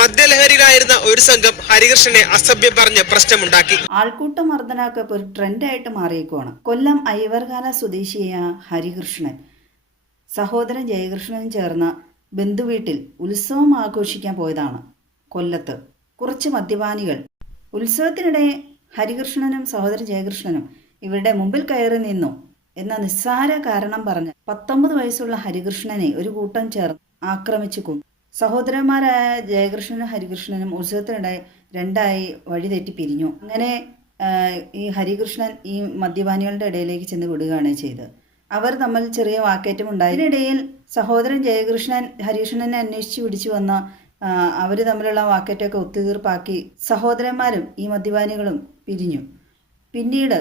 മദ്യലഹരിയിലായിരുന്ന ഒരു സംഘം ഹരികൃഷ്ണനെ അസഭ്യം പറഞ്ഞ് പ്രശ്നമുണ്ടാക്കി. ആൾക്കൂട്ട മർദ്ദനമൊക്കെ ഒരു ട്രെൻഡായിട്ട് മാറിയേക്കുവാണ്. കൊല്ലം ഐവർകാല സ്വദേശിയായ ഹരികൃഷ്ണൻ സഹോദരൻ ജയകൃഷ്ണനും ചേർന്ന് ബന്ധുവീട്ടിൽ ഉത്സവം ആഘോഷിക്കാൻ പോയതാണ്. കൊല്ലത്ത് കുറച്ച് മദ്യപാനികൾ ഉത്സവത്തിനിടെ ഹരികൃഷ്ണനും സഹോദരൻ ജയകൃഷ്ണനും ഇവരുടെ മുമ്പിൽ കയറി നിന്നു എന്ന നിസ്സാര കാരണം പറഞ്ഞ് 19 വയസ്സുള്ള ഹരികൃഷ്ണനെ ഒരു കൂട്ടം ചേർന്ന് ആക്രമിച്ചു കൊന്നു. സഹോദരന്മാരായ ജയകൃഷ്ണനും ഹരികൃഷ്ണനും ഉത്സവത്തിനിടെ രണ്ടായി വഴിതെറ്റി പിരിഞ്ഞു. അങ്ങനെ ഈ ഹരികൃഷ്ണൻ ഈ മദ്യപാനികളുടെ ഇടയിലേക്ക് ചെന്ന് വിടുകയാണ് ചെയ്തത്. അവർ തമ്മിൽ ചെറിയ വാക്കേറ്റം ഉണ്ടായി. ഇതിനിടയിൽ സഹോദരൻ ജയകൃഷ്ണൻ ഹരികൃഷ്ണനെ അന്വേഷിച്ച് പിടിച്ചു വന്ന അവർ തമ്മിലുള്ള വാക്കേറ്റമൊക്കെ ഒത്തുതീർപ്പാക്കി സഹോദരന്മാരും ഈ മദ്യപാനികളും പിരിഞ്ഞു. പിന്നീട്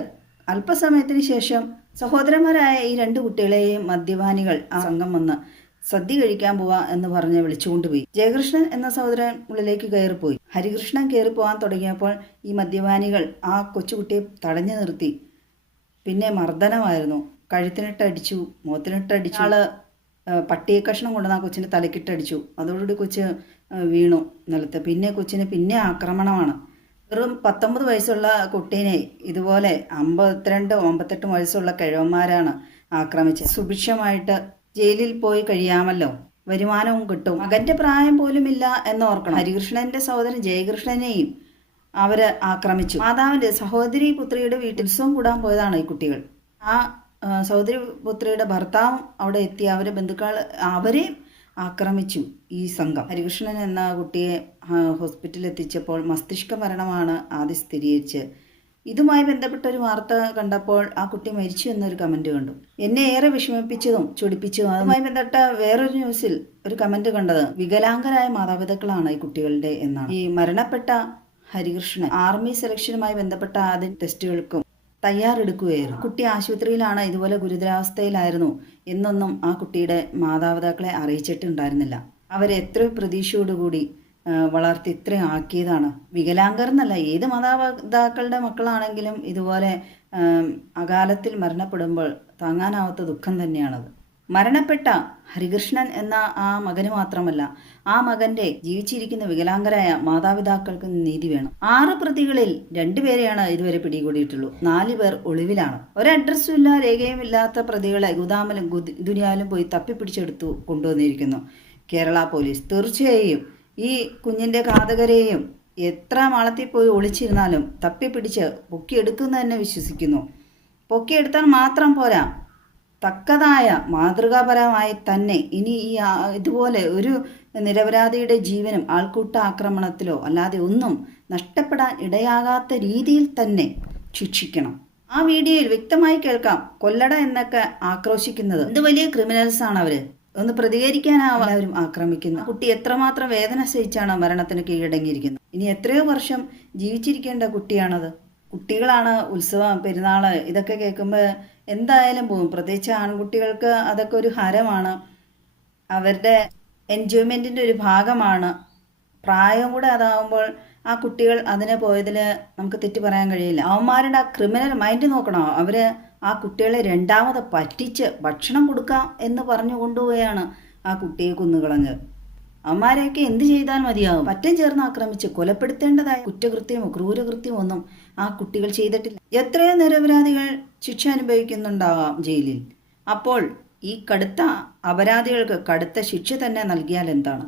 അല്പസമയത്തിന് ശേഷം സഹോദരന്മാരായ ഈ 2 കുട്ടികളെയും മദ്യപാനികൾ സംഘം വന്ന് സദ്യ കഴിക്കാൻ പോവാ എന്ന് പറഞ്ഞ് വിളിച്ചുകൊണ്ടുപോയി. ജയകൃഷ്ണൻ എന്ന സഹോദരൻ ഉള്ളിലേക്ക് കയറിപ്പോയി. ഹരികൃഷ്ണൻ കയറിപ്പോകാൻ തുടങ്ങിയപ്പോൾ ഈ മദ്യപാനികൾ ആ കൊച്ചുകുട്ടിയെ തടഞ്ഞു നിർത്തി. പിന്നെ മർദ്ദനമായിരുന്നു. കഴുത്തിനിട്ടടിച്ചു, മുഖത്തിനിട്ടടിച്ചു. ആള് പട്ടിയെ കഷ്ണം കൊണ്ടുവന്ന് ആ കൊച്ചിൻ്റെ തലക്കിട്ടടിച്ചു. അതോടുകൂടി കൊച്ച് വീണു നിലത്ത്. പിന്നെ കൊച്ചിന് ആക്രമണമാണ്. വെറും 19 വയസ്സുള്ള കുട്ടീനെ ഇതുപോലെ 52, 58 വയസ്സുള്ള കിഴവന്മാരാണ് ആക്രമിച്ചത്. സുഭിക്ഷമായിട്ട് ജയിലിൽ പോയി കഴിയാമല്ലോ, വരുമാനവും കിട്ടും. മകന്റെ പ്രായം പോലുമില്ല എന്നോർക്കണം. ഹരികൃഷ്ണന്റെ സഹോദരൻ ജയകൃഷ്ണനെയും അവര് ആക്രമിച്ചു. മാതാവിന്റെ സഹോദരി പുത്രിയുടെ വീട്ടിൽ ഉത്സവം കൂടാൻ പോയതാണ് ഈ കുട്ടികൾ. ആ സഹോദരി പുത്രിയുടെ ഭർത്താവും അവിടെ എത്തി. അവരെ ബന്ധുക്കൾ അവരെ ആക്രമിച്ചു ഈ സംഘം. ഹരികൃഷ്ണൻ എന്ന കുട്ടിയെ ഹോസ്പിറ്റലിൽ എത്തിച്ചപ്പോൾ മസ്തിഷ്ക മരണമാണ് ആദ്യം സ്ഥിരീകരിച്ചത്. ഇതുമായി ബന്ധപ്പെട്ട ഒരു വാർത്ത കണ്ടപ്പോൾ ആ കുട്ടി മരിച്ചു എന്നൊരു കമൻറ്റ് കണ്ടു. എന്നെ ഏറെ വിഷമിപ്പിച്ചതും ചൊടിപ്പിച്ചതും. അതുമായി ബന്ധപ്പെട്ട വേറൊരു ന്യൂസിൽ ഒരു കമൻറ്റ് കണ്ടത് വികലാംഗരായ മാതാപിതാക്കളാണ് ഈ കുട്ടികളുടെ എന്നാണ്. ഈ മരണപ്പെട്ട ഹരികൃഷ്ണൻ ആർമി സെലക്ഷനുമായി ബന്ധപ്പെട്ട ആദ്യ ടെസ്റ്റുകൾക്കും തയ്യാറെടുക്കുകയായിരുന്നു. കുട്ടി ആശുപത്രിയിലാണ്, ഇതുപോലെ ഗുരുതരാവസ്ഥയിലായിരുന്നു എന്നൊന്നും ആ കുട്ടിയുടെ മാതാപിതാക്കളെ അറിയിച്ചിട്ടുണ്ടായിരുന്നില്ല. അവരെത്രയോ പ്രതീക്ഷയോടുകൂടി വളർത്തി ഇത്രയും ആക്കിയതാണ്. വികലാംഗർ എന്നല്ല, ഏത് മാതാപിതാക്കളുടെ മക്കളാണെങ്കിലും ഇതുപോലെ അകാലത്തിൽ മരണപ്പെടുമ്പോൾ താങ്ങാനാവാത്ത ദുഃഖം തന്നെയാണത്. മരണപ്പെട്ട ഹരികൃഷ്ണൻ എന്ന ആ മകന് മാത്രമല്ല, ആ മകന്റെ ജീവിച്ചിരിക്കുന്ന വികലാംഗരായ മാതാപിതാക്കൾക്ക് നീതി വേണം. 6 പ്രതികളിൽ 2 പേരെയാണ് ഇതുവരെ പിടികൂടിയിട്ടുള്ളൂ. 4 പേർ ഒളിവിലാണ്. ഒരു അഡ്രസ്സും ഇല്ല, രേഖയും ഇല്ലാത്ത പ്രതികളെ ഗുദാമിലും ദുനിയാലും പോയി തപ്പിപ്പിടിച്ചെടുത്തു കൊണ്ടുവന്നിരിക്കുന്നു കേരള പോലീസ്. തീർച്ചയായും ഈ കുഞ്ഞിന്റെ ഘാതകരെയും എത്ര മാളത്തിൽ പോയി ഒളിച്ചിരുന്നാലും തപ്പിപ്പിടിച്ച് പൊക്കിയെടുക്കുന്ന തന്നെ വിശ്വസിക്കുന്നു. പൊക്കിയെടുത്താൽ മാത്രം പോരാ, തക്കതായ മാതൃകാപരമായി തന്നെ ഇനി ഈ ഇതുപോലെ ഒരു നിരപരാധിയുടെ ജീവനും ആൾക്കൂട്ട ആക്രമണത്തിലോ അല്ലാതെ ഒന്നും നഷ്ടപ്പെടാൻ ഇടയാകാത്ത രീതിയിൽ തന്നെ ശിക്ഷിക്കണം. ആ വീഡിയോയിൽ വ്യക്തമായി കേൾക്കാം കൊല്ലട എന്നൊക്കെ ആക്രോശിക്കുന്നത്. എന്ത് വലിയ ക്രിമിനൽസ് ആണ് അവര്. ഒന്ന് പ്രതികരിക്കാനാവരും ആക്രമിക്കുന്നു. കുട്ടി എത്രമാത്രം വേദന സഹിച്ചാണ് മരണത്തിന് കീഴടങ്ങിയിരിക്കുന്നത്. ഇനി എത്രയോ വർഷം ജീവിച്ചിരിക്കേണ്ട കുട്ടിയാണത്. കുട്ടികളാണ് ഉത്സവം, പെരുന്നാള് ഇതൊക്കെ കേൾക്കുമ്പോൾ എന്തായാലും പോകും. പ്രത്യേകിച്ച് ആൺകുട്ടികൾക്ക് അതൊക്കെ ഒരു ഹരമാണ്, അവരുടെ എൻജോയ്മെൻറ്റിൻ്റെ ഒരു ഭാഗമാണ്. പ്രായം കൂടെ അതാവുമ്പോൾ ആ കുട്ടികൾ അതിനെ പോയതിൽ നമുക്ക് തെറ്റ് പറയാൻ കഴിയില്ല. അവന്മാരുടെ ആ ക്രിമിനൽ മൈൻഡ് നോക്കണം. അവർ ആ കുട്ടികളെ രണ്ടാമത് പറ്റിച്ച് ഭക്ഷണം കൊടുക്കാം എന്ന് പറഞ്ഞു കൊണ്ടുപോയാണ് ആ കുട്ടിയെ കൊന്നുകളഞ്ഞത്. അവന്മാരെയൊക്കെ എന്ത് ചെയ്താൽ മതിയാവും? പറ്റം ചേർന്ന് ആക്രമിച്ച് കൊലപ്പെടുത്തേണ്ടതായ കുറ്റകൃത്യമോ ക്രൂരകൃത്യമോ ഒന്നും ആ കുട്ടികൾ ചെയ്തിട്ടില്ല. എത്രയോ നിരപരാധികൾ ശിക്ഷ അനുഭവിക്കുന്നുണ്ടാവാം ജയിലിൽ. അപ്പോൾ ഈ കടുത്ത അപരാധികൾക്ക് കടുത്ത ശിക്ഷ തന്നെ നൽകിയാൽ എന്താണ്?